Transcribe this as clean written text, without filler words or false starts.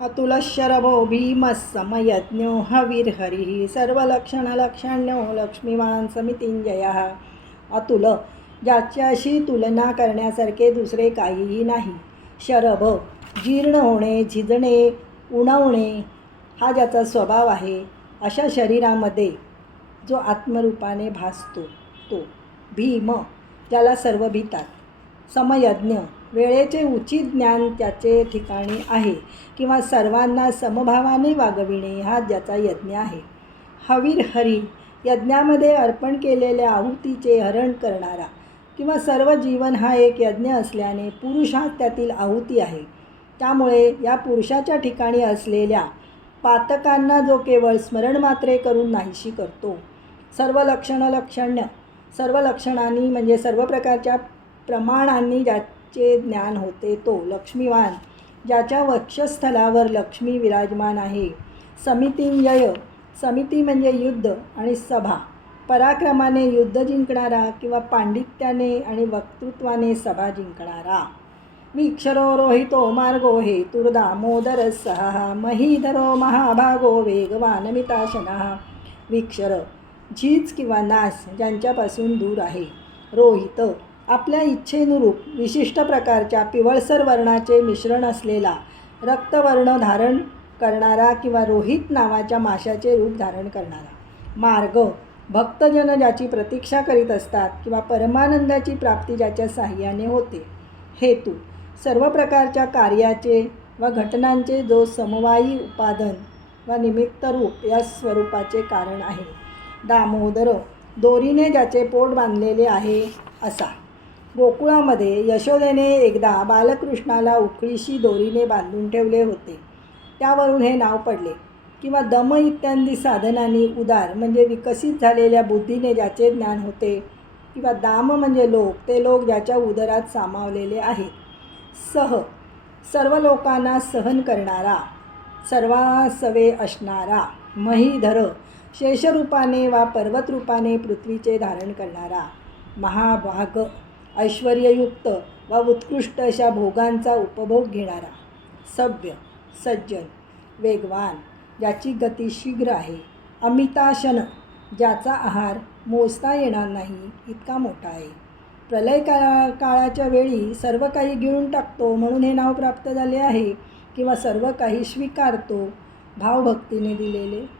अतुलशरभो भीमस्समयज्ञो हविर्हरिः सर्वलक्षणलक्षण्यो लक्ष्मीवान समितिंजयः. अतुल, ज्याच्याशी तुलना करण्यासारखे दुसरे काहीही नाही. शरभ, जीर्ण होणे, झिजणे, उणवणे हा ज्याचा स्वभाव आहे, अशा शरीरामध्ये जो आत्मरूपाने भासतो तो. भीम, ज्याला सर्व भीतात. समयज्ञ, वेळेचे उचित ज्ञान त्याचे ठिकाणी आहे किंवा सर्वांना समभावाने वागविणे हा ज्याचा यज्ञ आहे. हवीर हरी, यज्ञामध्ये अर्पण केलेल्या आहुतीचे हरण करणारा किंवा सर्व जीवन हा एक यज्ञ असल्याने पुरुष हा त्यातील आहुती आहे. त्यामुळे या पुरुषाच्या ठिकाणी असलेल्या पातकांना जो केवळ स्मरणमात्रे करून नाहीशी करतो. सर्व लक्षण्य, सर्व लक्षणांनी म्हणजे सर्व प्रकारच्या प्रमाणांनी ज्याचे ज्ञान होते तो. लक्ष्मीवान, ज्याच्या वक्षस्थलावर लक्ष्मी विराजमान आहे. समितिंजय, समिती म्हणजे युद्ध आणि सभा. पराक्रमाने युद्ध जिंकणारा किंवा पांडित्याने आणि वक्तृत्वाने सभा जिंकणारा. वीक्षरो रोहितो मार्गो हेतुर्दा मोदरसहा महीधरो महाभागो वेगवान मिताशनः. वीक्षर, झीज किंवा नाश ज्यांच्यापासून दूर आहे. रोहित, आपल्या इच्छेनुरूप विशिष्ट प्रकारच्या पिवळसर वर्णाचे मिश्रण असलेला रक्तवर्ण धारण करणारा किंवा रोहित नावाच्या माशाचे रूप धारण करणारा. मार्ग, भक्तजन ज्याची प्रतीक्षा करीत असतात किंवा परमानंदाची प्राप्ती ज्याच्या साहाय्याने होते. हेतू, सर्व प्रकारच्या कार्याचे व घटनांचे जो समवायी उपादान व निमित्तरूप या स्वरूपाचे कारण आहे. दामोदर, दोरीने ज्याचे पोट बांधलेले आहे असा. गोकुळामध्ये यशोदेने एकदा बालकृष्णाला उखळीशी दोरीने बांधून ठेवले होते. त्यावरून हे नाव पडले. किंवा दम इत्यादी साधनांनी उदार म्हणजे विकसित झालेल्या बुद्धीने ज्याचे ज्ञान होते. किंवा दाम म्हणजे लोक, ते लोक ज्याच्या उदरात सामावलेले आहेत. सह, सर्व लोकांना सहन करणारा, सर्वासवे असणारा. महीधर, शेषरूपाने वा पर्वतरूपाने पृथ्वीचे धारण करणारा. महाभाग, ऐश्वर्ययुक्त वा उत्कृष्ट अशा भोगांचा उपभोग घेणारा. सभ्य, सज्जन. वेगवान, ज्याची गती शीघ्र आहे. अमिताशन, ज्याचा आहार मोजता येणार नाही इतका मोठा आहे. प्रलय काळाच्या वेळी सर्व काही गिळून टाकतो म्हणून हे नाव प्राप्त झाले आहे. किंवा सर्व काही स्वीकारतो भावभक्तीने दिलेले